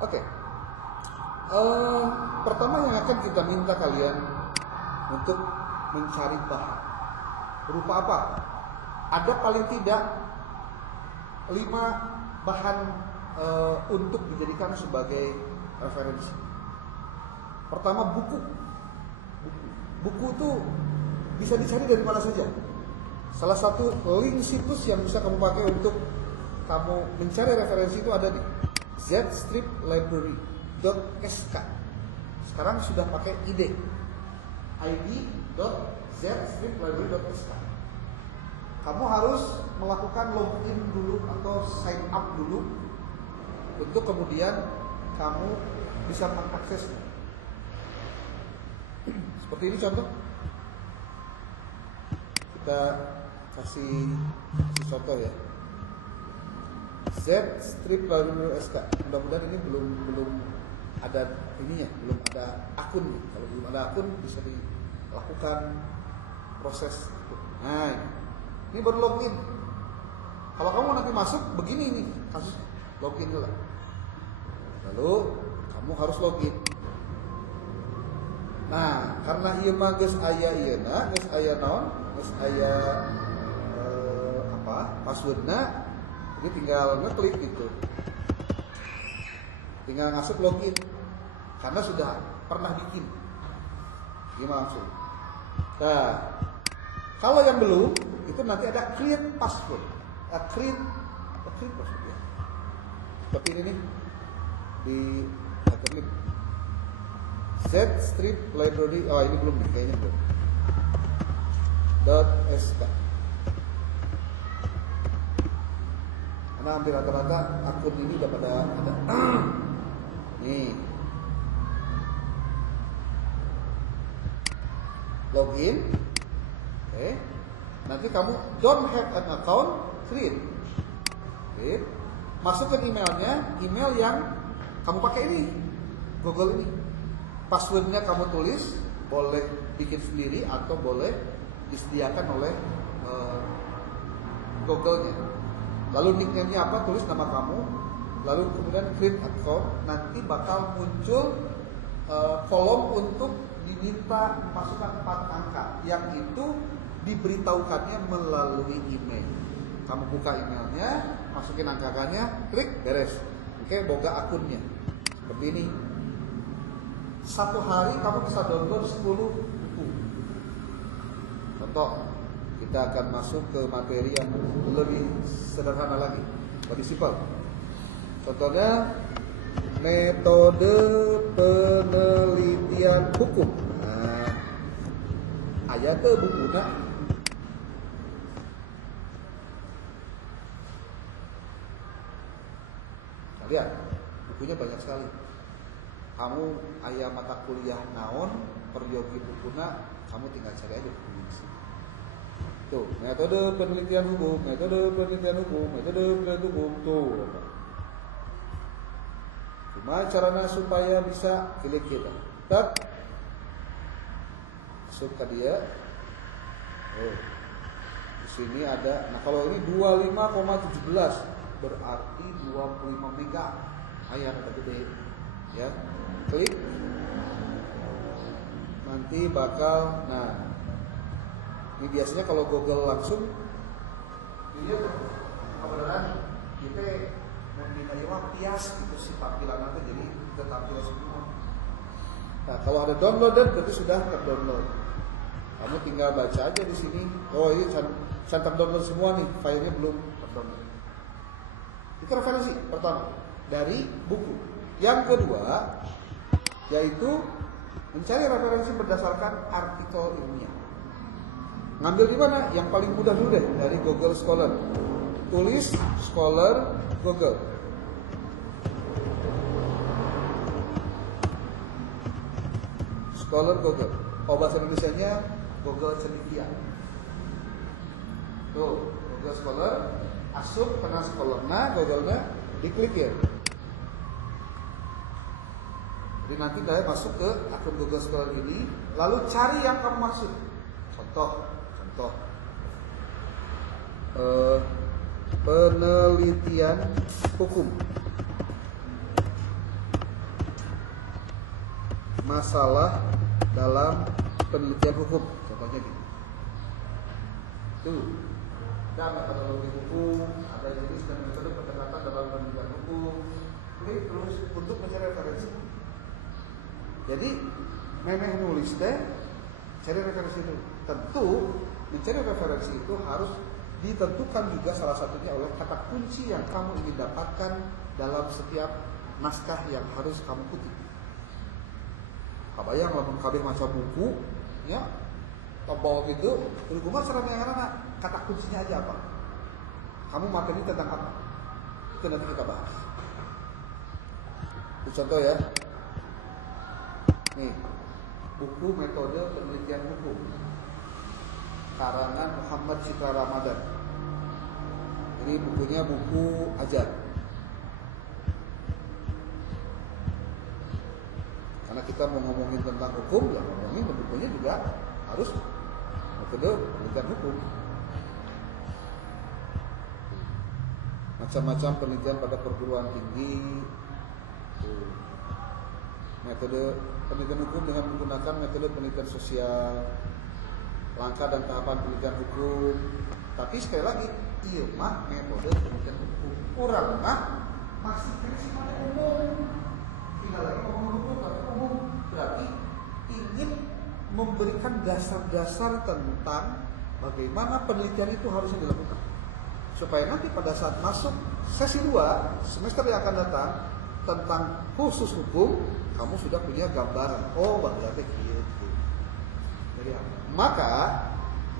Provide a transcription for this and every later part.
Oke. Pertama yang akan kita minta kalian untuk mencari bahan. Berupa apa? Ada paling tidak 5 bahan untuk dijadikan sebagai referensi. Pertama, buku. Buku itu bisa dicari dari mana saja. Salah satu link situs yang bisa kamu pakai untuk kamu mencari referensi itu ada di zstriplibrary.sk. Sekarang sudah pakai id.zstriplibrary.sk. Kamu harus melakukan login dulu atau sign up dulu untuk kemudian kamu bisa mengaksesnya. Seperti ini contoh. Kita kasih contoh ya. zstriplibrary.sk. Mudah-mudahan ini belum ada ininya, belum ada akun. Kalau belum ada akun bisa dilakukan proses. Nah, ini baru login. Kalau kamu nanti masuk begini ini kasus login dulu. Lalu kamu harus login. Nah, karena ieu mah geus aya ieuna, geus aya naon, geus aya passwordna, jadi tinggal ngeklik gitu. Tinggal masuk login. Karena sudah pernah bikin. Gimana langsung. Nah, kalau yang belum, itu nanti ada create password. Create password ya. Seperti ini nih. Di Hyperlink. zstriplibrary. Oh, ini belum nih, kayaknya belum. .sk. Karena hampir rata-rata akun ini udah pada ada. Nih. Login. Oke. Nanti kamu don't have an account, create. Oke. Masukkan emailnya, email yang kamu pakai ini, Google ini. Passwordnya kamu tulis, boleh bikin sendiri atau boleh disediakan oleh Google-nya. Lalu nickname-nya apa? Tulis nama kamu. Lalu kemudian create account. Nanti bakal muncul kolom untuk diminta masukkan 4 angka. Yang itu diberitahukannya melalui email. Kamu buka emailnya, masukin angka-angkanya, klik, beres. Oke, boga akunnya. Seperti ini. Satu hari kamu bisa download 10 buku. Contoh, kita akan masuk ke materi yang lebih sederhana lagi, lebih simpel. Contohnya, metode penelitian hukum. Nah, aya teu bukuna. Lihat, bukunya banyak sekali. Kamu aya mata kuliah naon, peryogi bukuna, kamu tinggal cari aja bukunya di sini. Tuh, metode penelitian hukum, metode penelitian hukum, metode penelitian hukum, tuh. Gimana caranya supaya bisa klik kita? Tak, masuk ke dia. Oh, di sini ada. Nah, kalau ini 25,17 berarti 25 mega. Ayah kata gede, ya. Klik. Nanti bakal, nah. Ini biasanya kalau Google langsung dia kebenaran kita membina pias itu si tampilan nanti jadi kita tampil semua. Nah, kalau ada downloaded berarti sudah terdownload. Kamu tinggal baca aja di sini. Oh, ini can terdownload semua nih, filenya belum terdownload. Itu referensi pertama dari buku. Yang kedua yaitu mencari referensi berdasarkan artikel ilmiah. Ngambil di mana? Yang paling mudah dulu deh, dari Google Scholar. Tulis Scholar Google. Scholar Google. Oh, bahasa Indonesianya Google Cendekia. Tuh, Google Scholar. Asup kena Scholar-na, Google-na, diklik ya. Jadi nanti saya masuk ke akun Google Scholar ini, lalu cari yang kamu maksud. Contoh. Penelitian hukum. masalah dalam penelitian hukum. Contohnya gitu. Tuh, ada metodologi hukum, ada jenis dan metode pendekatan dalam penelitian hukum. Klik terus untuk mencari referensi. Jadi, memang nulis teh, cari referensi itu. Tentu, mencari referensi itu harus ditentukan juga salah satunya oleh kata kunci yang kamu ingin dapatkan dalam setiap naskah yang harus kamu kutip. Kabayang lamun kabeh maca buku, ya, tebal gitu, terus kumaha cara ngarana kata kuncinya aja apa? Kamu materi tentang apa? Itu nanti kita bahas. Itu contoh ya. Nih, buku metode penelitian hukum karangan Muhammad Citra Ramadan. Ini bukunya buku ajar. Karena kita mau ngomongin tentang hukum, ya ngomongin bukunya juga harus metode penelitian hukum. Macam-macam penelitian pada perguruan tinggi. Metode penelitian hukum dengan menggunakan metode penelitian sosial, langkah dan tahapan penelitian hukum. Tapi sekali lagi, iya mah metode penelitian hukum. Orang mah masih prinsip umum. Tinggal lagi ngomong hukum tapi umum. Berarti ingin memberikan dasar-dasar tentang bagaimana penelitian itu harusnya dilakukan. Supaya nanti pada saat masuk sesi 2 semester yang akan datang tentang khusus hukum, kamu sudah punya gambaran. Oh, berarti gitu. Jadi maka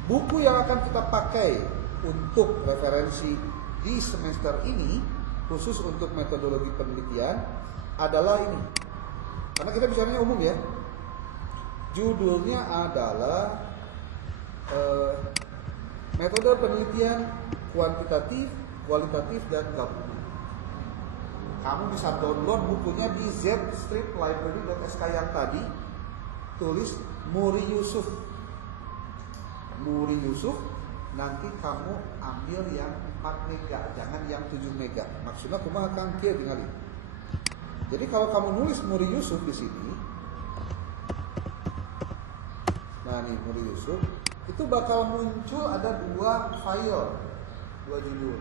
buku yang akan kita pakai untuk referensi di semester ini khusus untuk metodologi penelitian adalah ini. Karena kita bicaranya umum ya. Judulnya adalah metode penelitian kuantitatif, kualitatif dan gabungan. Kamu bisa download bukunya di zstreetlibrary.sk yang tadi. Tulis Muri Yusuf. Muri Yusuf. Nanti kamu ambil yang 4 mega, jangan yang 7 mega. Maksudnya kumaha kang kieu tingali. Jadi kalau kamu nulis Muri Yusuf di sini, nah nih Muri Yusuf, itu bakal muncul ada 2 file, 2 judul,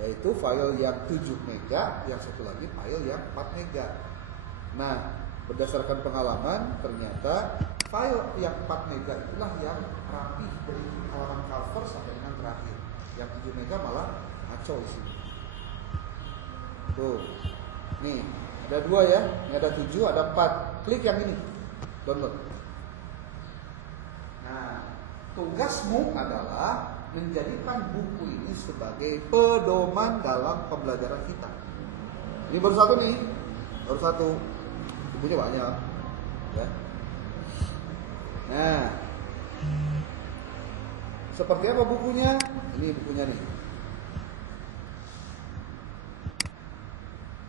yaitu file yang 7 mega, yang satu lagi file yang 4 mega. Nah, berdasarkan pengalaman, ternyata file yang 4 mega itulah yang rapi dari halaman cover sampai dengan terakhir. Yang 7 mega malah ngaco di sini. Tuh, nih ada 2 ya, ini ada 7, ada 4. Klik yang ini, download. Nah, tugasmu adalah menjadikan buku ini sebagai pedoman dalam pembelajaran kita. Ini baru 1 nih, baru 1. Bukunya banyak, ya. Nah, seperti apa bukunya? Ini bukunya nih.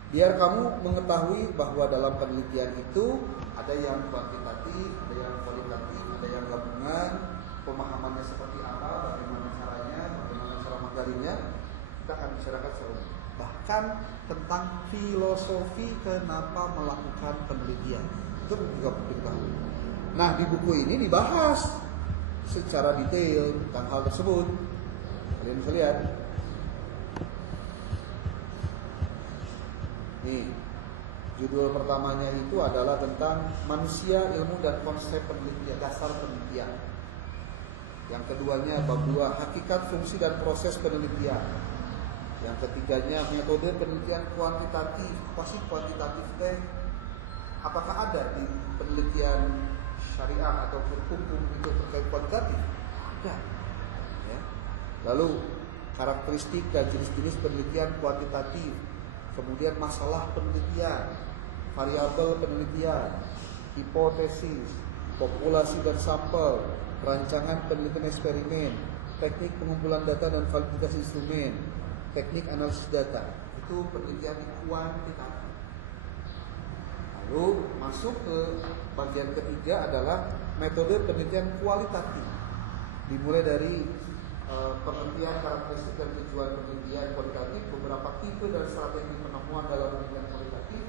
Biar kamu mengetahui bahwa dalam penelitian itu ada yang kuantitatif, ada yang kualitatif, ada yang gabungan. Pemahamannya seperti apa, bagaimana caranya, bagaimana cara menggalinya, kita akan bicarakan secara bahkan tentang filosofi kenapa melakukan penelitian. Itu juga perlu diketahui. Nah, di buku ini dibahas secara detail tentang hal tersebut. Kalian bisa lihat. Nih, judul pertamanya itu adalah tentang manusia, ilmu dan konsep penelitian, dasar penelitian. Yang keduanya bab 2, hakikat, fungsi dan proses penelitian. Yang ketiganya metode penelitian kuantitatif. Apa sih kuantitatif teh? Apakah ada di penelitian syariah atau hukum itu terkait kuantitatif? Ada. Ya. Lalu karakteristik dan jenis-jenis penelitian kuantitatif. Kemudian masalah penelitian, variabel penelitian, hipotesis, populasi dan sampel, rancangan penelitian eksperimen, teknik pengumpulan data dan validitas instrumen, teknik analisis data. Itu penelitian kuantitatif. Lalu masuk ke bagian ketiga adalah metode penelitian kualitatif. Dimulai dari penelitian karakteristik dan tujuan penelitian kualitatif, beberapa tipe dan strategi penemuan dalam penelitian kualitatif,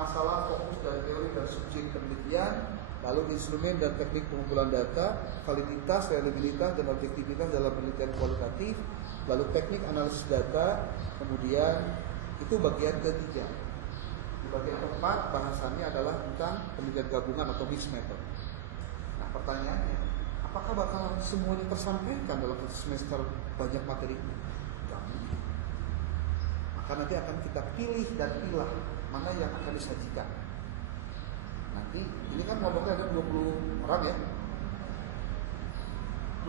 masalah fokus dan teori dan subjek penelitian, lalu instrumen dan teknik pengumpulan data, validitas, reliabilitas, dan objektivitas dalam penelitian kualitatif, lalu teknik analisis data, kemudian itu bagian ketiga. Di bagian keempat bahasannya adalah tentang penelitian gabungan atau mixed method. Nah pertanyaannya, apakah bakal semuanya tersampaikan dalam semester banyak materi ini? Maka nanti akan kita pilih dan pilah mana yang akan disajikan. Nanti ini kan ngomongnya ada 20 orang ya.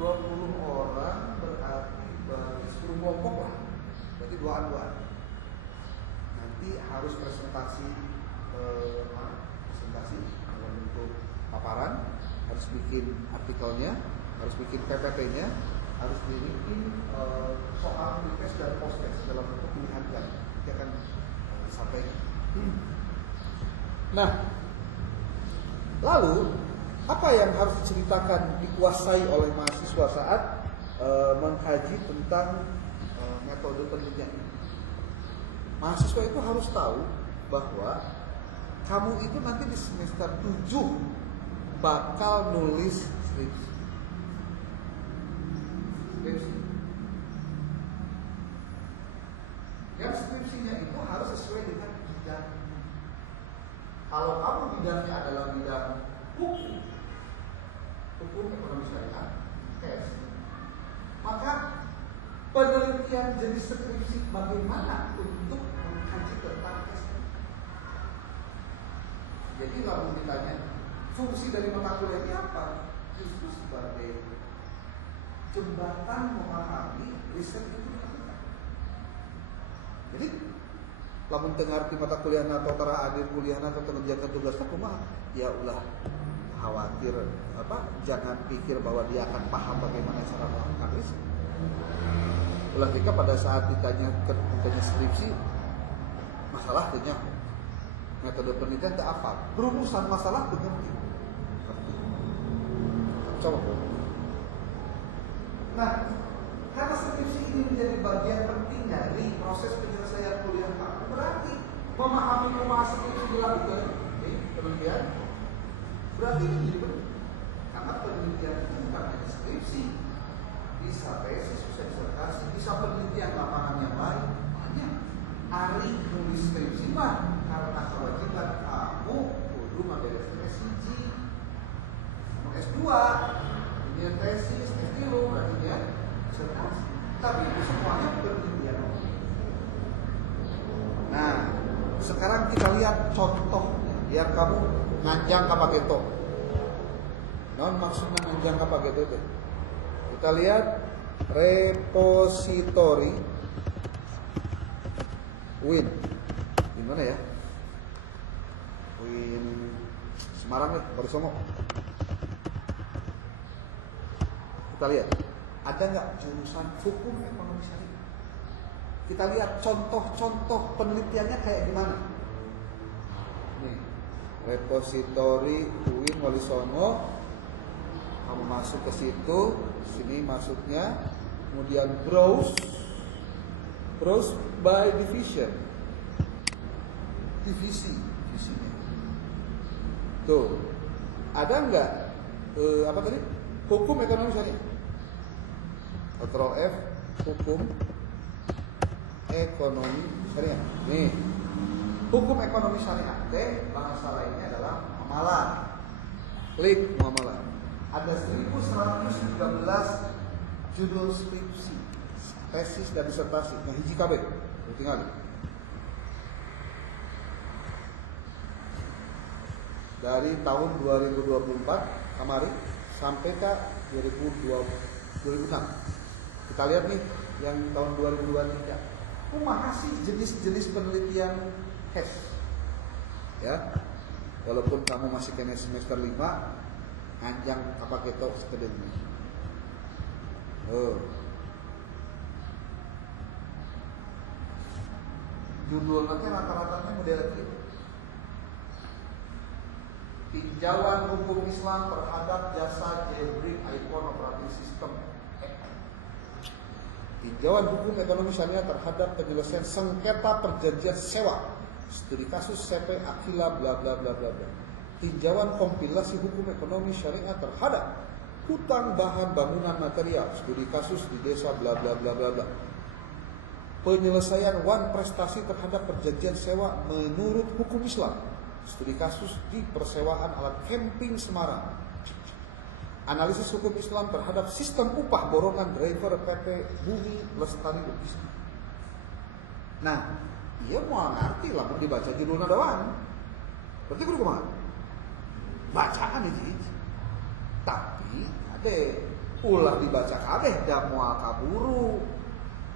20 orang berarti 10 kelompok lah. Berarti duaan-duaan. Nanti harus presentasi dalam bentuk paparan, harus bikin artikelnya, harus bikin PPT-nya, harus bikin soal request dan post-test dalam bentuk pilihan kan. Nanti akan disampaikan. Nah, lalu apa yang harus diceritakan, dikuasai oleh mahasiswa saat mengkaji tentang metode penelitian ini? Mahasiswa itu harus tahu bahwa kamu itu nanti di semester 7 bakal nulis skripsi. Yang skripsinya itu harus sesuai dengan bidang. Kalau kamu bidangnya adalah bidang hukum ekonomi syariah, maka penelitian jenis skripsi bagaimana untuk mengkaji tentang SN. Jadi kalau ditanya fungsi dari mata kuliah ini apa, justru sebagai jembatan memahami riset itu dilakukan. Jadi lamun dengar di mata kuliah atau tara adir kuliah atau mengerjakan tugas kumaha, ya ulah khawatir jangan pikir bahwa dia akan paham bagaimana cara melakukan riset. Ulah jika pada saat ditanya skripsi masalah tanya metode penelitian tak apa, berumusan masalah dengan coba. Nah, karena skripsi ini menjadi bagian penting dari proses penyelesaian kuliah kamu, berarti memahami skripsi dilakukan penelitian berarti ini jadi penting. Karena penelitian itu bukan hanya skripsi, bisa tesis, bisa disertasi, bisa penelitian lapangan yang lain, banyak. Ari nulis skripsi mah karena kewajiban kamu kudu membereskan S1, S2, ini tesis, S3 berarti ya disertasi. Tapi itu semuanya penelitian. Nah, sekarang kita lihat contoh yang kamu nganjang kapageto. Non maksudnya nganjang kapageto itu. Kita lihat repository Win. Di mana ya? Win Semarang nih, baru Songo. Kita lihat, ada nggak jurusan hukum ekonomi syariah? Kita lihat contoh-contoh penelitiannya kayak gimana. Nih, repository UIN Wali Songo. Kamu masuk ke situ, sini masuknya, kemudian browse by division, divisinya. Tuh, ada nggak apa tadi? Hukum ekonomi syariah. Ctrl F, hukum ekonomi syariah. Nih, hukum ekonomi syariah. Bahasa lainnya adalah muamalah. Klik muamalah. Ada 1113 judul skripsi, tesis dan disertasi. Nah, hiji kabeh, tinggal. Dari tahun 2024 kemarin sampai ke 2006. Kita lihat nih yang tahun 2023. Kumaha sih jenis-jenis penelitian HES? Ya. Walaupun kamu masih kena semester 5, anjang apa ketok sekedengnya. Judulnya rata-ratanya model itu. Tinjauan hukum Islam terhadap jasa Jailbreak Icon Operating System. Tinjauan hukum ekonomi syariah terhadap penyelesaian sengketa perjanjian sewa studi kasus CP Akila bla bla bla bla bla. Tinjauan kompilasi hukum ekonomi syariah terhadap hutang bahan bangunan material, studi kasus di desa bla bla bla bla bla. Penyelesaian wan prestasi terhadap perjanjian sewa menurut hukum Islam, studi kasus di persewaan alat camping Semarang. Analisis hukum Islam terhadap sistem upah borongan driver PT Bumi Lestari Logistik. Nah, iya mau ngerti lah, mau dibaca judulnya doang. Berarti kudu kumaha? Bacaan ini. Tapi ada ulah dibaca kabeh da moal kaburu.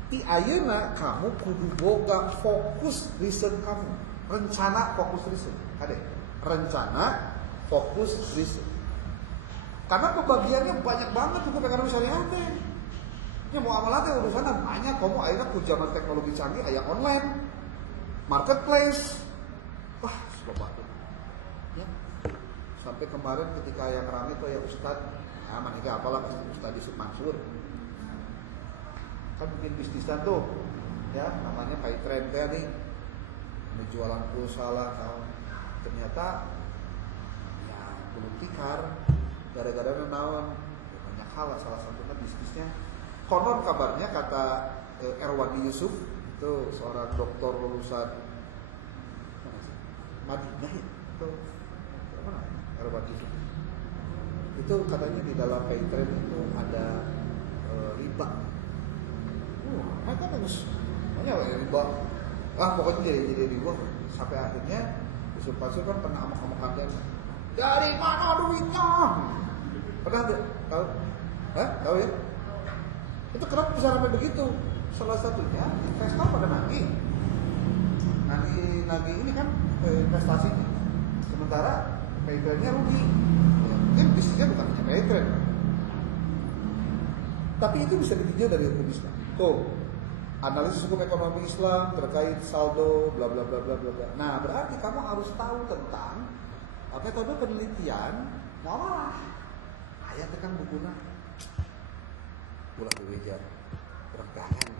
Ti ayeuna kamu kudu boga fokus riset kamu. Rencana fokus riset. Ade. Rencana fokus riset. Karena pembagiannya banyak banget hukum ekonomi syariah teh. Ya mau amalan teh urusan banyak. Kamu akhirnya ku zaman teknologi canggih aya online, marketplace. Wah, slow ya. Sampai kemarin ketika yang ramai itu ya Ustadz, nah manika apalah Ustadz Yusuf Mansur. Kan bikin bisnisan tuh. Ya, namanya Pay Trend teh nih. Jualan pulsa lah, ternyata ya belum tikar. Gara-gara naon banyak hal, salah satunya bisnisnya konon kabarnya kata Erwandi Yusuf itu seorang doktor lulusan Madinah ya, itu mana Erwandi Yusuf itu katanya di dalam Pay Trend itu ada riba. Mereka harus banyak riba. Pokoknya jadi riba sampai akhirnya Yusuf Mansur kan pernah amak-amakan dia. Dari mana duitnya? Pernah tahu? Tahu ya? Itu kenapa bisa sampai begitu? Salah satunya investor pada nagih ini kan investasinya. Sementara paytrendnya rugi. Mungkin bisnisnya bukan hanya paytrend. Tapi itu bisa ditinjau dari hukum Islam. Tuh, analisis hukum ekonomi Islam terkait saldo, bla bla bla bla bla. Nah, berarti kamu harus tahu tentang metode penelitian muamalah. Ayat tekan bukuna ulah diwejar perenggangan.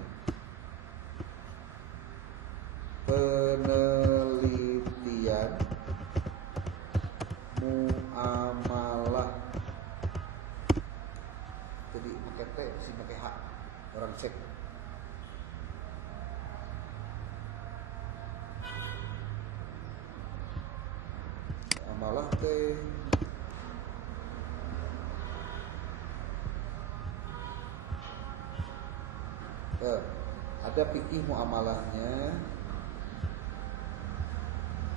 Penelitian muamalah. Jadi pakai T, si pakai H. Orang cek. Muamalah teh ada fikih muamalahnya,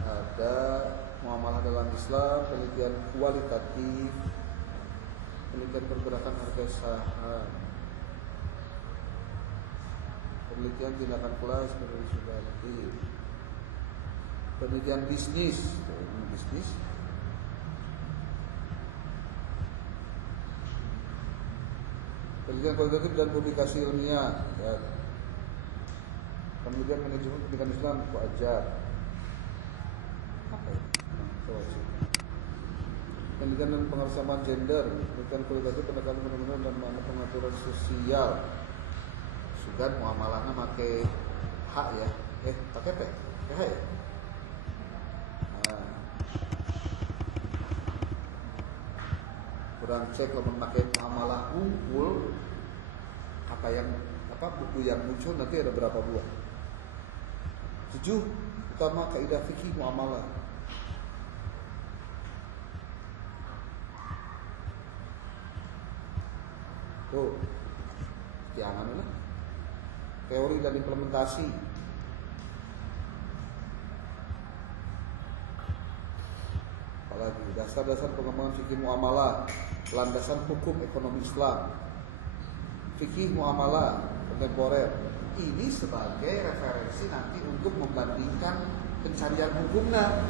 ada muamalah dalam Islam, penelitian kualitatif, penelitian pergerakan harga saham, penelitian tindakan kelas, penelitian bisnis, penelitian kualitatif dan publikasi ilmiah, ya. Penelitian manajemen pendidikan Islam, wajar. Apa ya? Penelitian dan pengersamaan gender, penelitian kualitatif pendekatan fenomena dan pengaturan sosial. Sudah muamalahnya pakai H ya, pakai P, H ya. Kurang cek kalau memakai muamalah unggul buku yang muncul nanti ada berapa buah. 7 utama kaidah fikih muamalah. Tuh, jangan lah. Teori dan implementasi. Apalagi dasar-dasar pengembangan fikih muamalah, landasan hukum ekonomi Islam, fikih muamalah kontemporer. Ini sebagai referensi nanti untuk membandingkan pencarian hukumnya.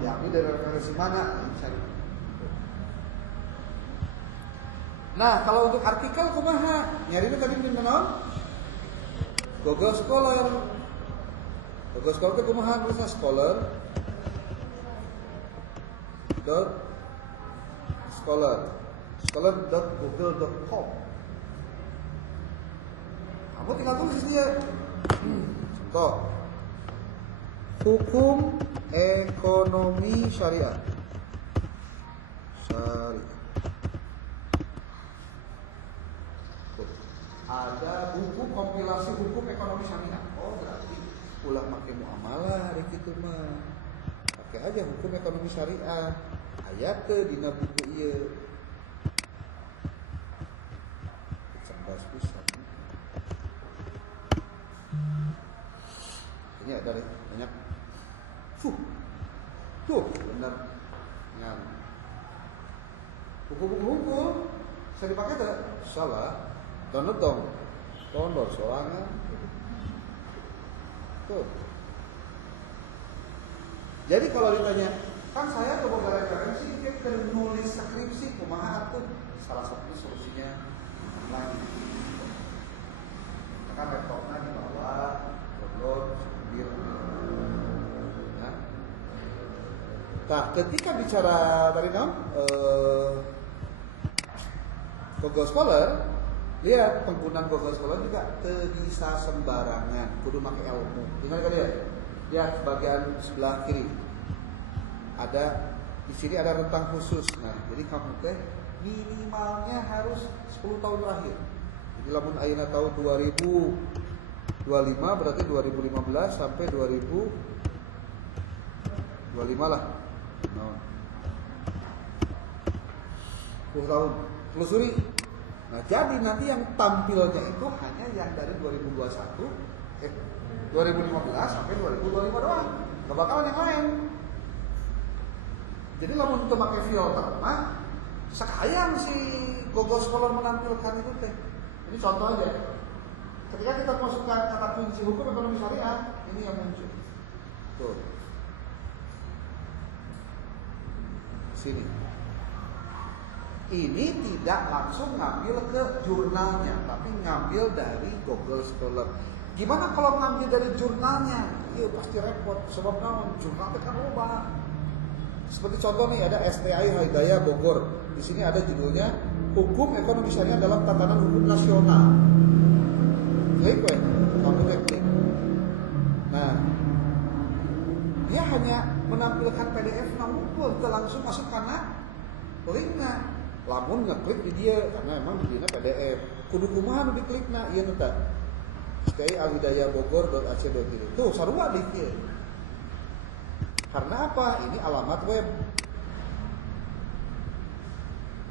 Ya, ini dari referensi mana? Nah, kalau untuk artikel kumaha? Nyarinya tadi minta naon? Google Scholar. Google Scholar itu kumaha nulisnya scholar.google.com. Kamu tinggal tulis dia. Contoh, Hukum ekonomi syariah. Ada buku kompilasi hukum ekonomi syariah. Oh berarti ulah pakai muamalah hari itu mah. Pakai aja hukum ekonomi syariah. Ayat ke dina buku ieu. Cerdas pisan. Ini ada banyak. Tuh benar. Ngan. Buku-buku hukum bisa dipakai tidak? Salah. Download dong. Download sorangan. Tuh. Jadi kalau ditanya, kan saya boga referensi, kita nulis skripsi, kumaha tuh? Salah satu solusinya lagi. Kan laptopnya di bawah, download, sambil. Nah, ketika bicara dari Google Scholar, lihat penggunaan Google Scholar juga bisa sembarangan, kudu pakai ilmu. Ingat kalian? Lihat bagian sebelah kiri. Ada di sini ada rentang khusus. Nah, jadi kamu teh minimalnya harus 10 tahun terakhir. Jadi lamun ayeuna tahun 2025 berarti 2015 sampai 2025 lah. 10 tahun. Telusuri. Nah, jadi nanti yang tampilnya itu hanya yang dari 2015 sampai 2025 doang. Gak bakalan yang lain. Jadi lamun untuk pakai filter mah sekayang si Google Scholar menampilkan itu teh. Ini contoh aja. Ketika kita masukkan kata kunci hukum ekonomi syariah, ini yang muncul. Tuh. Sini. Ini tidak langsung ngambil ke jurnalnya, tapi ngambil dari Google Scholar. Gimana kalau ngambil dari jurnalnya? Iya pasti repot. Sebab naon? Jurnalnya kan loba. Seperti contoh nih ada STI Hidayah Bogor. Di sini ada judulnya Hukum Ekonomi Syariah dalam Tatanan Hukum Nasional. Klik weh, kamu klik. Nah, dia hanya menampilkan PDF namun langsung masuk karena linknya. Lamun ngeklik di dia karena emang di dia PDF. Kudu kumaha nu diklikna ieu nu teh. STI alhidayahbogor.ac.id. Tuh sarua di dieu. Karena apa? Ini alamat web.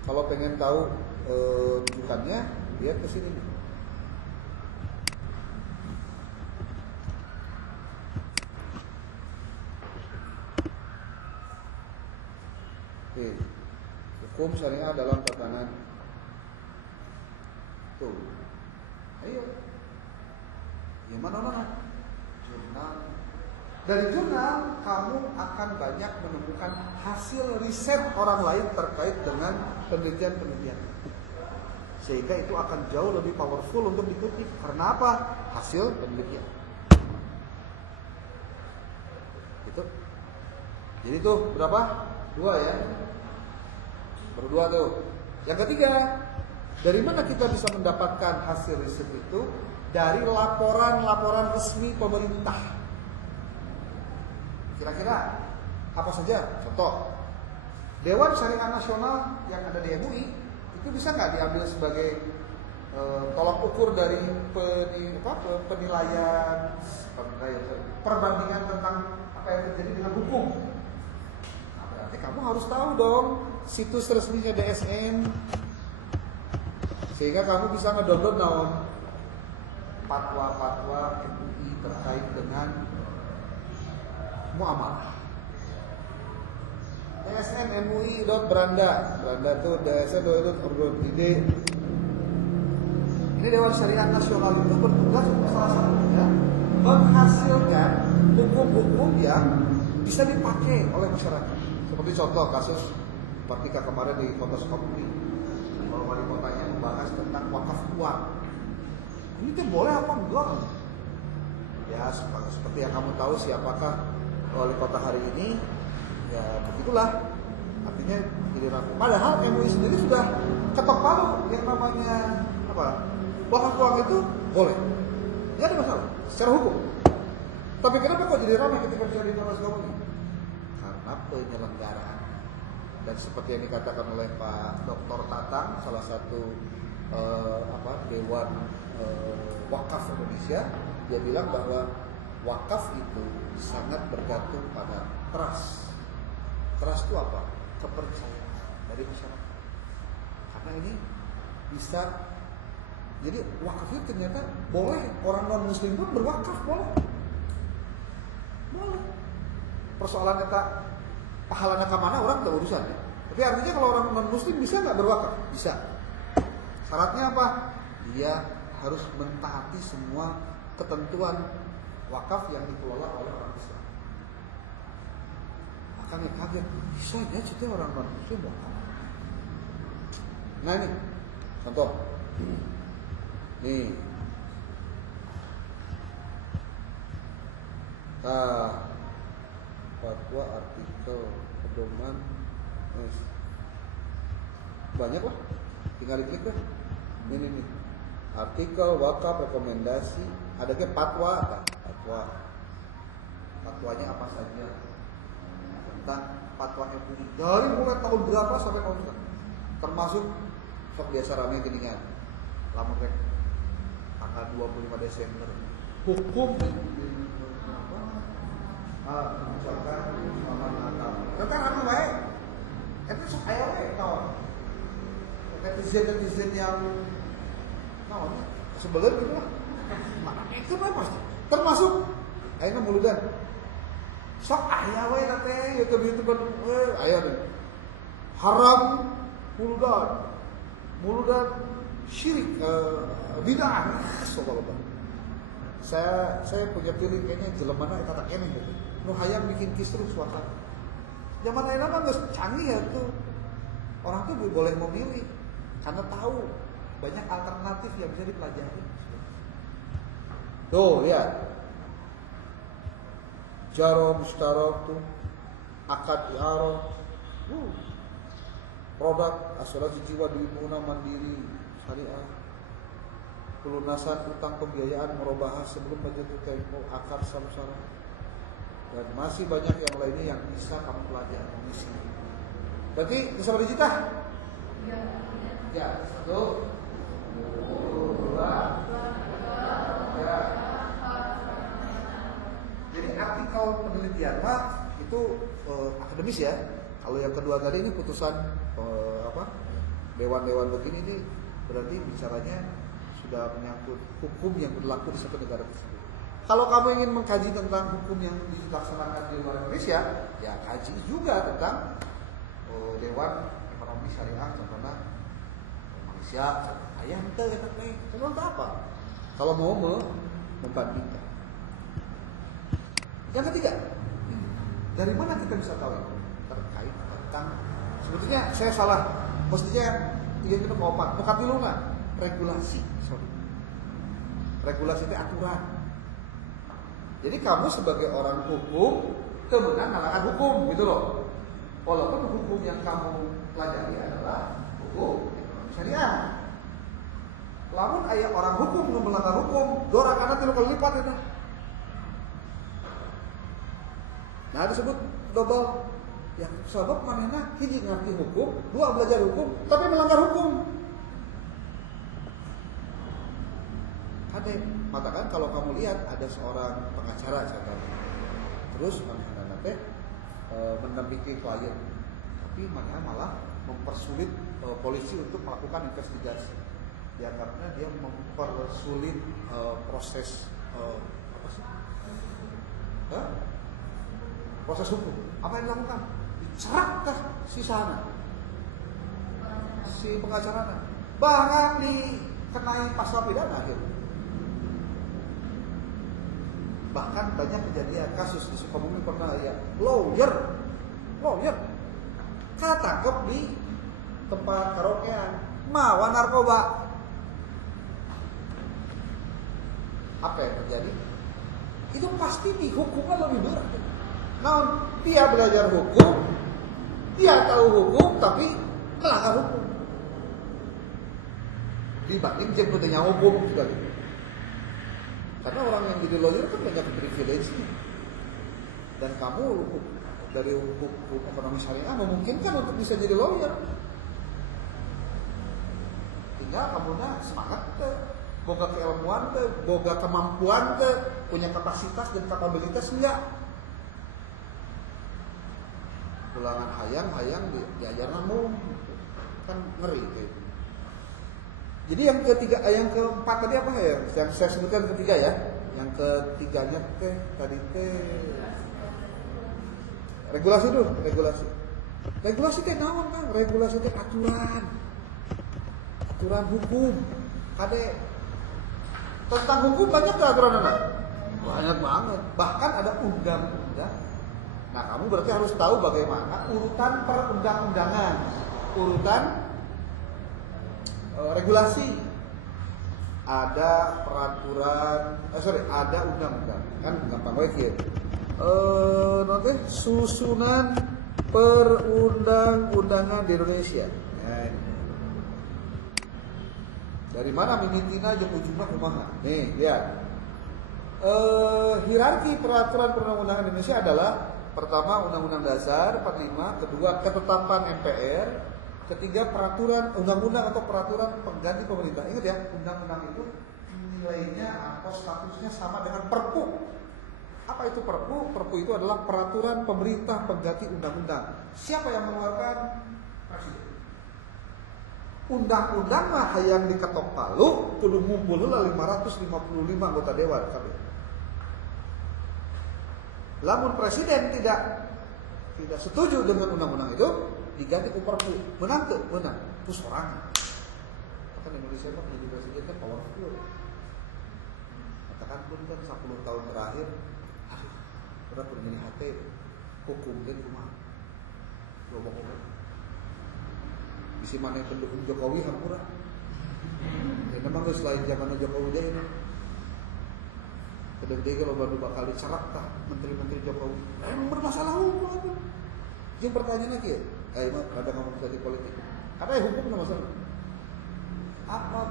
Kalau pengen tahu rujukannya, lihat ke sini. Oke. Hukum syariah dalam tatanan. Tuh. Ayo. Gimana mana? Jurnal. Dari jurnal kamu akan banyak menemukan hasil riset orang lain terkait dengan penelitian-penelitian. Sehingga itu akan jauh lebih powerful untuk dikutip. Karena apa? Hasil penelitian. Gitu. Jadi tuh berapa? 2 ya. Baru 2 tuh. Yang ketiga, dari mana kita bisa mendapatkan hasil riset itu? Dari laporan-laporan resmi pemerintah. Kira-kira apa saja? Contoh, Dewan Syariah Nasional yang ada di MUI itu bisa nggak diambil sebagai tolak ukur dari penilaian perbandingan tentang apa yang terjadi dengan hukum? Nah, berarti kamu harus tahu dong situs resminya DSN, sehingga kamu bisa ngedownload naon fatwa-fatwa MUI terkait dengan muamalah. DSN MUI.beranda. Beranda itu dsn.org.id. Ini Dewan Syariah Nasional itu bertugas untuk salah satunya menghasilkan hukum-hukum yang bisa dipakai oleh masyarakat. Seperti contoh kasus ketika kemarin di Kota Sukabumi, kalau wali kotanya membahas tentang wakaf uang. Ini tuh boleh apa enggak? Ya seperti yang kamu tahu siapakah wali kota hari ini, ya begitulah. Artinya jadi rapi. Padahal MUI sendiri sudah ketok palu yang namanya apa? Wakaf uang itu boleh. Ya ada masalah secara hukum. Tapi kenapa kok jadi ramai ketika bicara informasi kamu ini? Karena penyelenggaraan. Dan seperti yang dikatakan oleh Pak Dr. Tatang, salah satu Dewan Wakaf Indonesia, dia bilang bahwa wakaf itu sangat bergantung pada trust. Trust itu apa? Kepercayaan dari masyarakat. Karena ini bisa, jadi wakaf itu ternyata boleh, orang non muslim pun berwakaf, boleh. Persoalan kata pahalanya ke mana orang tak urusan ya. Tapi artinya kalau orang non muslim bisa nggak berwakaf? Bisa. Syaratnya apa? Dia harus mentaati semua ketentuan wakaf yang dikelola oleh orang Islam. Makanya kaget, bisa ya cerita orang non muslim wakaf. Nah ini contoh. Nih. Fatwa, artikel, pedoman, banyak lah, tinggal diklik deh. Ini nih, artikel, wakaf, rekomendasi, ada ke fatwa, fatwanya apa saja tentang fatwa MUI dari mulai tahun berapa sampai tahun sekarang, termasuk sok biasa ramai geningan, lamun rek tanggal 25 Desember, hukum misalkan Muhammad Natal. Tentang apa baik? Itu sok ayo kawan. Netizen yang kawan sebelum gitu lah. Itu apa pasti? Termasuk ayeuna muludan. Sok aya we teh YouTube aya deh. Haram muludan syirik bid'ah. Subhanallah. Saya punya feeling kayaknya jelemana eta tak keneh gitu. Nu hayang bikin kisruh suasana. Zaman ayeuna mah geus canggih ya tuh. Orang tuh boleh memilih karena tahu banyak alternatif yang bisa dipelajari. Tuh, lihat. Jaro mustarak tuh, akad i'arah. Produk asuransi jiwa Dwipuna Mandiri Syariah. Pelunasan utang pembiayaan merubah sebelum menjadi tempo akar samsara. Dan masih banyak yang lainnya yang bisa kamu pelajari di sini. Berarti bisa berjita? Ya, 1, 2, 3. Jadi artikel penelitian itu akademis ya. Kalau yang kedua tadi ini putusan dewan-dewan begini ini berarti bicaranya sudah menyangkut hukum yang berlaku di satu negara tersebut. Kalau kamu ingin mengkaji tentang hukum yang dilaksanakan di luar Indonesia, ya kaji juga tentang Dewan Ekonomi Syariah contohnya Malaysia. Ayah ente contoh apa? Kalau mau membandingkan. Yang ketiga, dari mana kita bisa tahu itu? Terkait tentang sebetulnya saya salah. Mestinya ini keempat, bukan dilungan, regulasi. Regulasi itu aturan. Jadi kamu sebagai orang hukum kemudian ngalahkan hukum gitu loh. Walaupun hukum yang kamu pelajari adalah hukum ekonomi syariah. Lamun aya orang hukum nu melanggar hukum, dora kana 3 kali lipat eta. Nah disebut double. Ya sebab manehna hiji ngerti hukum, 2 belajar hukum, tapi melanggar hukum. Ada matakan kalau kamu lihat ada seorang pengacara contohnya, terus manehna teh mendampingi klien, tapi manehna malah mempersulit polisi untuk melakukan investigasi. Dianggapnya dia mempersulit proses apa sih? Proses hukum. Apa yang dilakukan? Dicerak kah si sana, si pengacaranya, bahkan dikenai pasal pidana akhirnya. Bahkan banyak kejadian kasus di Sukabumi pernah ya lawyer ketangkep di tempat karaokean mawa narkoba. Apa yang terjadi? Itu pasti dihukumnya lebih berat. Nah, dia belajar hukum, dia tahu hukum tapi melanggar hukum. Dibanding jemputnya hukum juga. Karena orang yang jadi lawyer kan banyak privilege. Dan kamu dari hukum ekonomi syariah memungkinkan untuk bisa jadi lawyer. Tinggal kamu semangat teh, boga keilmuan teh, boga kemampuan teh, punya kapasitas dan kapabilitas enggak. Pulangan hayang diajarna mung kan ngeri kayak gitu. Jadi yang keempat tadi apa ya? Yang saya sebutkan ketiga ya. Yang ketiganya tadi regulasi dulu, regulasi. Regulasi teh naon kan? Regulasi teh aturan hukum. Kade tentang hukum banyak gak aturan anak? Banyak banget. Bahkan ada undang-undang. Nah, kamu berarti harus tahu bagaimana urutan perundang-undangan, urutan regulasi. Ada peraturan, ada undang-undang. Kan gampang wae kieu. Nanti susunan perundang-undangan di Indonesia. Nah, ini. Dari mana mimitina jeung ujungna kumaha? Nih, lihat. Hierarki peraturan perundang-undangan Indonesia adalah pertama Undang-Undang Dasar 45, kedua ketetapan MPR, ketiga peraturan undang-undang atau peraturan pengganti pemerintah. Ingat ya, undang-undang itu nilainya atau statusnya sama dengan Perpu. Apa itu Perpu? Perpu itu adalah peraturan pemerintah pengganti undang-undang. Siapa yang mengeluarkan? Presiden. Undang-undang mah hayang diketok palu, kudu ngumpul heula 555 anggota dewan kabeh. Lamun presiden tidak setuju dengan undang-undang itu, diganti ku Perpu. Menang tuh, menang. Itu sorangan. Kan Indonesia mah menjadi presiden kan powerful. Katakan pun kan 10 tahun terakhir, udah menjadi hati hukum dan kumaha. Loba-loba. Bisi mana yang pendukung Jokowi hampura. Ya memang geus lain zaman Jokowi deh ini. Kedeng-deng lo baru bakal dicerak tah menteri-menteri Jokowi. Emang bermasalah hukum. Yang pertanyaan lagi ya, mah ada ngomong tadi politik. Karena hukum enggak masalah. Apa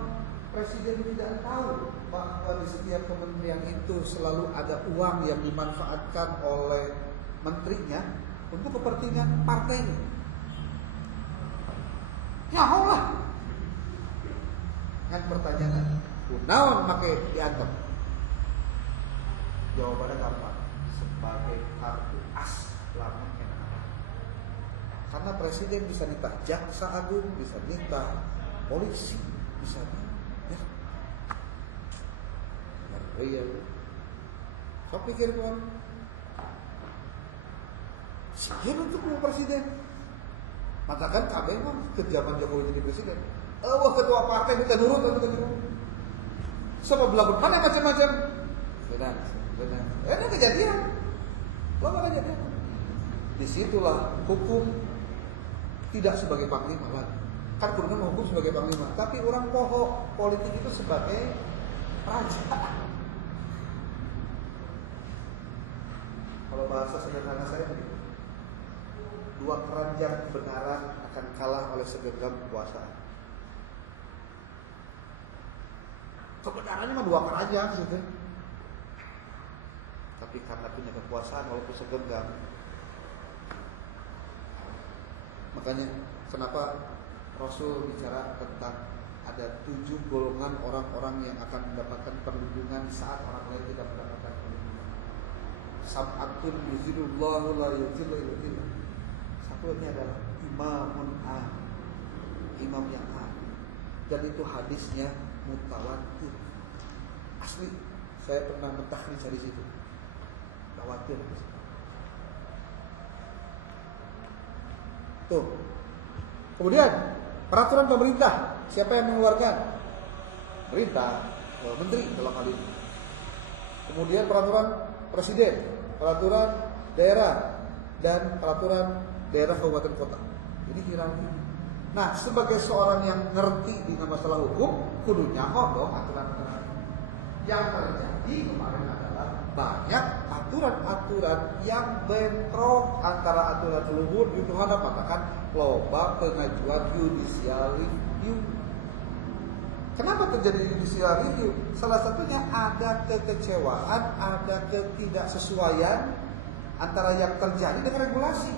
presiden tidak tahu bahwa di setiap kementerian itu selalu ada uang yang dimanfaatkan oleh menterinya untuk kepentingan partainya? Ya Allah. Kan pertanyaan, kunaon make dianggap? Jawabannya gampang, sebagai kartu as lamun enak. Karena presiden bisa nitah jaksa agung, bisa nitah polisi, bisa ya. Iya. Sok pikir kan. Siapa untuk presiden? Katakan kabeh mah ke zaman Jokowi jadi presiden. Wah ketua partai bukan nurut atau bukan nurut. Sama belakang mana macam-macam. Benar. Ini kejadian. Lama kejadian. Disitulah hukum tidak sebagai panglima lagi. Kan kurang hukum sebagai panglima, tapi orang poho politik itu sebagai raja. Kalau bahasa sederhana saya begitu. Dua keranjang kebenaran akan kalah oleh segenggam kekuasaan. Kebenarannya mah dua keranjang gitu. Tapi karena punya kekuasaan walaupun segenggam. Makanya kenapa Rasul bicara tentang ada 7 golongan orang-orang yang akan mendapatkan perlindungan saat orang lain tidak mendapatkan perlindungan. Sab'atun yuzilullahu la yuzillu illa billah. Satu ini adalah imamun adil, imam yang adil. Dan itu hadisnya mutawatir. Asli, saya pernah mentahrir di situ. Mutawatir. Tuh. Kemudian peraturan pemerintah, siapa yang mengeluarkan? Pemerintah, menteri dalam hal ini. Kemudian peraturan presiden, peraturan daerah, dan peraturan daerah kabupaten kota. Ini hierarki. Nah, sebagai seorang yang ngerti di masalah hukum, kudu nyaho dong aturan-aturan. Yang terjadi kemarin adalah banyak aturan-aturan yang bentrok antara aturan luhur itu ada katakan loba pengajuan judicial review. Kenapa terjadi judicial review? Salah satunya ada kekecewaan, ada ketidaksesuaian antara yang terjadi dengan regulasi.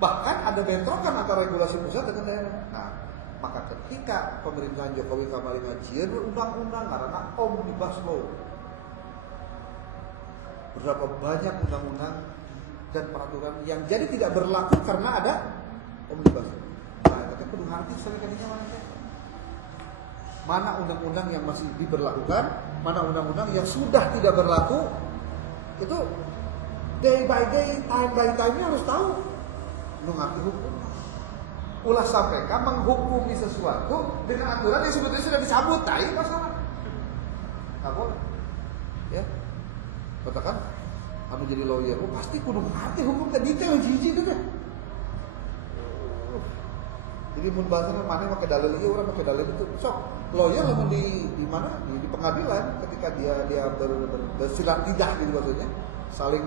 Bahkan ada bentrokan antara regulasi pusat dengan daerah. Nah, maka ketika pemerintahan Jokowi kemarin ngajieun undang-undang karena Omnibus Law, berapa banyak undang-undang dan peraturan yang jadi tidak berlaku karena ada Omnibus Law. Nah, kita perlu ngerti sekali-kalinya mana undang-undang yang masih diberlakukan, mana undang-undang yang sudah tidak berlaku. Itu day by day, time by time-nya harus tahu. Lu ngerti hukum. Ulah sampai menghukumi sesuatu dengan aturan yang sebetulnya sudah dicabut, tai masalah. Enggak boleh. Ya. Katakan kamu jadi lawyer, pasti kudu ngerti hukum ke detail hiji itu deh. Jadi mun bahasana mana make dalil ieu urang make dalil itu. Sok lawyer lamun di mana? Di pengadilan ketika dia bersilat lidah gitu maksudnya, saling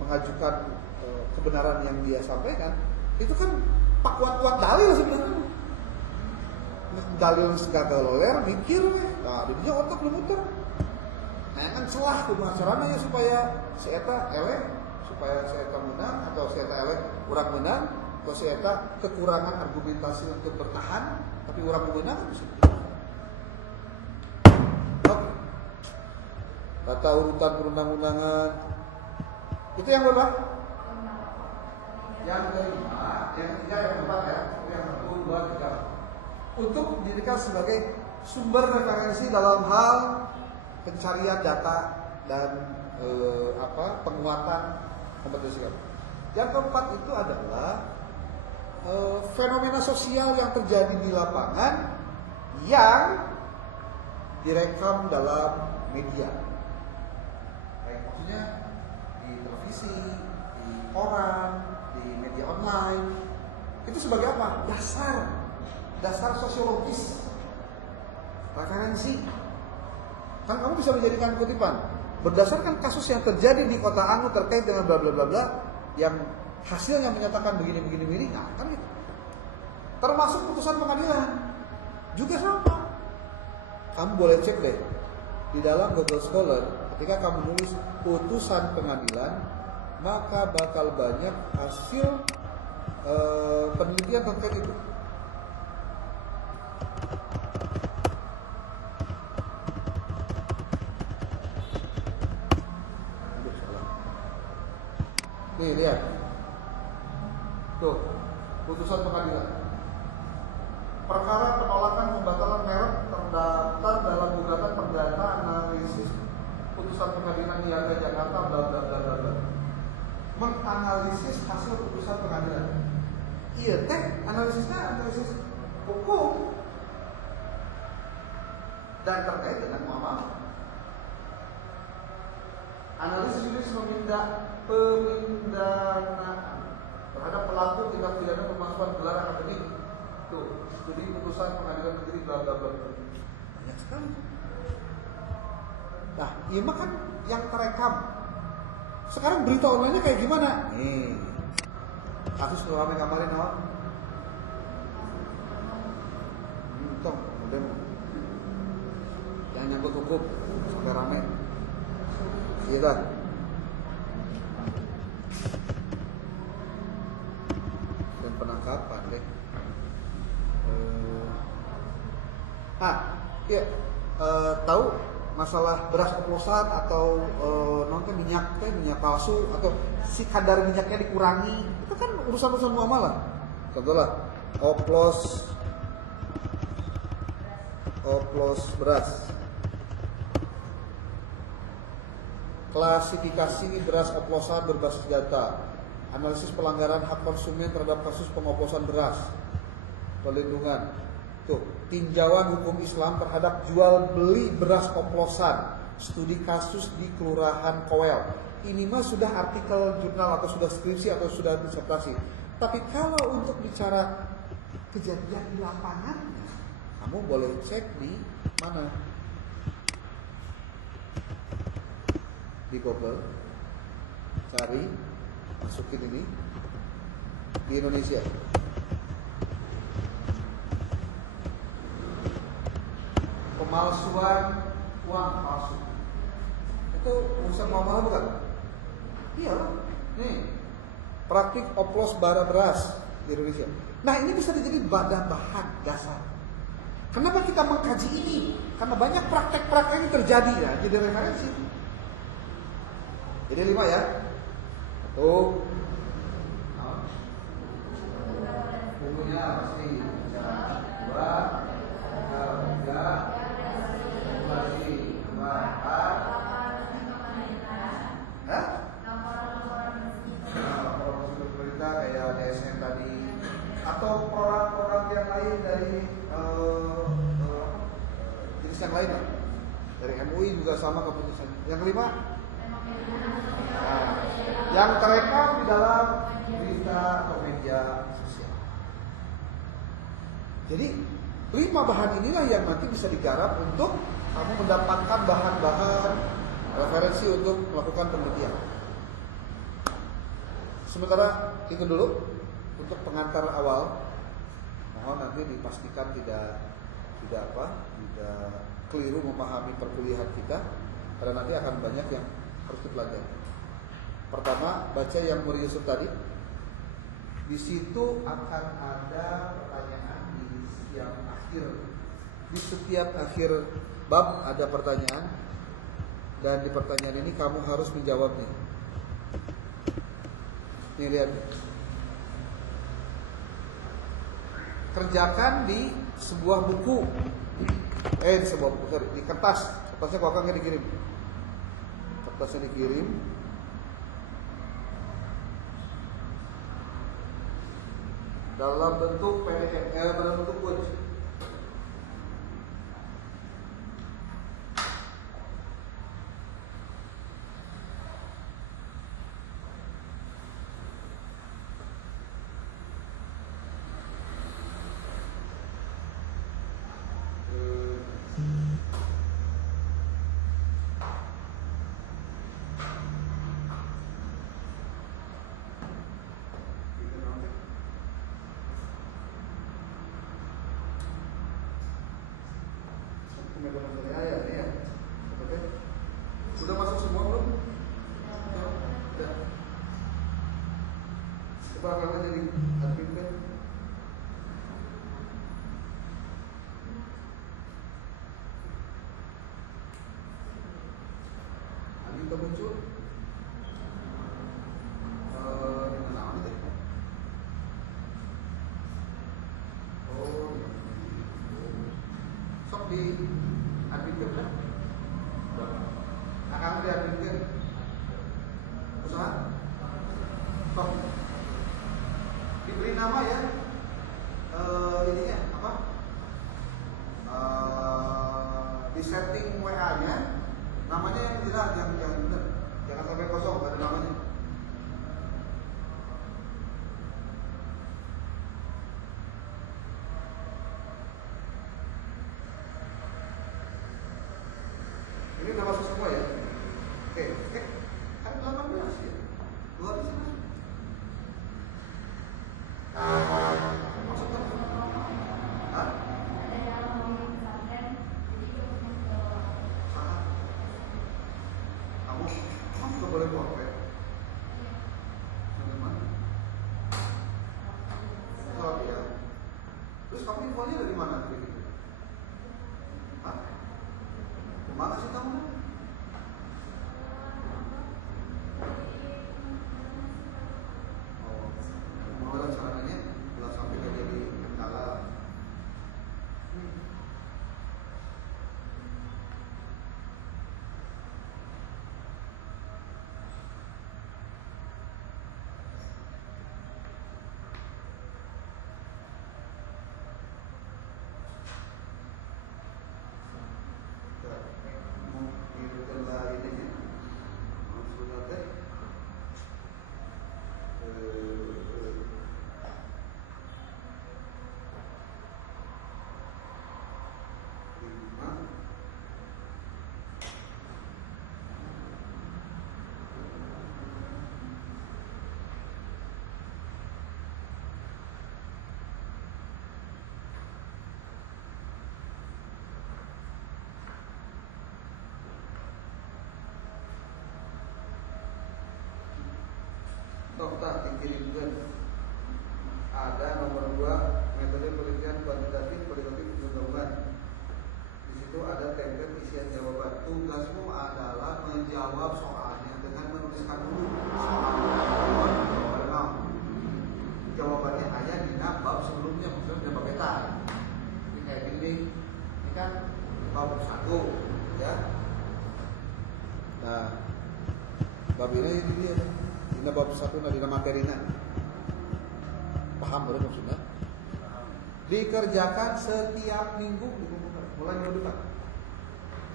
mengajukan kebenaran yang dia sampaikan, itu kan pak kuat-kuat dalil sebenarnya. Dalil gagal lawyer mikir, nah didinya otak lu muter. Nah kan celah kudu acarana ya supaya si eta eleh, supaya si eta menang atau si eta eleh urang menang, atau si eta kekurangan argumentasi untuk bertahan tapi urang menang itu. Oke. Tata urutan perundang-undangan itu yang berapa? Yang kelima, yang ketiga, yang keempat ya, yang 1, 2, 3. Untuk dijadikan sebagai sumber referensi dalam hal pencarian data dan penguatan kompetensi kamu. Yang keempat itu adalah fenomena sosial yang terjadi di lapangan yang direkam dalam media. Baik, maksudnya di televisi, di koran, di media online. Itu sebagai apa? Dasar sosiologis, referensi. Kan kamu bisa menjadikan kutipan berdasarkan kasus yang terjadi di kota Anu terkait dengan bla bla bla bla yang hasilnya menyatakan begini, nah kan gitu. Termasuk putusan pengadilan juga sama. Kamu boleh cek deh di dalam Google Scholar, ketika kamu nulis putusan pengadilan, maka bakal banyak hasil penelitian terkait itu. Nih lihat, tuh putusan pengadilan. Perkara penolakan pembatalan merek terdaftar dalam gugatan perdata analisis putusan pengadilan niaga Jakarta bla bla bla bla. Menganalisis hasil putusan pengadilan. Iya teh, analisisnya analisis hukum dan terkait dengan muamalah. Analisis juris pemindanaan terhadap pelaku tindak pidana pemalsuan gelar akademik. Tuh, studi putusan pengadilan negeri bla bla bla. Banyak sekali. Nah, iya mah kan yang terekam. Sekarang berita online-nya kayak gimana? Nih, kasus rame kemarin awal. Tong, modem. Yang nyangkut hukum sampai rame. Iya kan? Dan penangkapan deh. Iya. Tahu masalah beras oplosan atau nonton minyak palsu atau si kadar minyaknya dikurangi, itu kan urusan muamalah. Contohlah oplos beras, klasifikasi beras oplosan berbasis data, analisis pelanggaran hak konsumen terhadap kasus pengoplosan beras, pelindungan. Tuh, tinjauan hukum Islam terhadap jual beli beras oplosan, studi kasus di Kelurahan Kowel. Ini mah sudah artikel jurnal atau sudah skripsi atau sudah disertasi. Tapi kalau untuk bicara kejadian di lapangan, kamu boleh cek di mana? Di Google, cari, masukin ini di Indonesia. pemalsuan uang palsu. Itu urusan muamalah bukan? Iya. Nih, praktik oplos bara beras di Indonesia. Nah, ini bisa menjadi bahan dasar. Kenapa kita mengkaji ini? Karena banyak praktek-praktek yang terjadi ya, jadi referensi. Jadi 5 ya. 1. Bumbunya pasti. 2, 3, 4. Hah? Laporan pemerintah kayak DSN tadi, atau produk-produk yang lain dari jenis yang lain lah. Dari MUI juga sama keputusan. Yang kelima, yang terekam di dalam berita atau media sosial. Jadi 5 bahan inilah yang nanti bisa digarap untuk kamu mendapatkan bahan-bahan referensi untuk melakukan penelitian. Sementara itu dulu untuk pengantar awal. Mohon nanti dipastikan tidak keliru memahami perkuliahan kita, karena nanti akan banyak yang harus dipelajari. Pertama, baca yang Muri Yusuf tadi. Di situ akan ada pertanyaan di setiap akhir bab ada pertanyaan, dan di pertanyaan ini kamu harus menjawabnya. Nih lihat. Kerjakan di sebuah buku. Di sebuah buku, sorry, di kertas. Kertasnya kok akan dikirim. Kertasnya dikirim. Dalam bentuk PDF, dalam bentuk Word. Sudah masuk semua belum? Sudah. Coba kalau jadi admin kan? Lagi tak muncul? Mana deh? Sok di admin kan? Akan diadminkan usaha stop, diberi nama ya, ininya apa, di setting WA nya namanya yang jelas, yang benar, jangan sampai kosong gak ada namanya. Ini udah masuk semua ya. Oke, kan 18 ya. 2 bisa masuk. Masuk kan? Hah? Kamu nggak boleh bawa ya? Bagaimana? Oh iya. Terus kamu infonya dari mana? Hah? Kemana sih kamu? sok tah dikirimkeun. Ada nomor 2 metode penelitian kuantitatif pengetahuan. Di situ ada template isian jawaban. Tugasmu adalah menjawab soalnya dengan menuliskan dulu jawabannya ada di bab sebelumnya, maksudnya udah pakai tag. Ini kayak gini, ini kan bab 1 ya. Nah, bab ini dia. Ini bab 1 dina materina. Paham baru maksudnya? Dikerjakan setiap minggu di komputer, mulai minggu depan.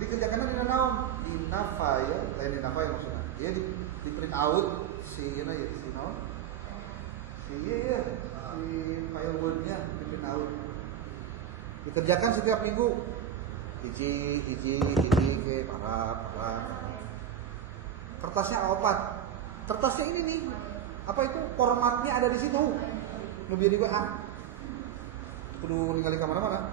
Dikerjakan di naon? Dina file, dina file maksudnya. Dia di print out si ya si naon? Si file Word-nya di print out. Dikerjakan setiap minggu. Hiji ke para. Kertasnya A4. Kertasnya ini nih. Apa itu? Formatnya ada di situ. Nu bieu di WA. Kudu ningali ka mana-mana.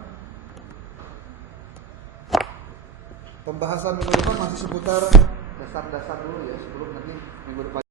Pembahasan minggu depan masih seputar dasar-dasar dulu ya, sebelum nanti minggu depan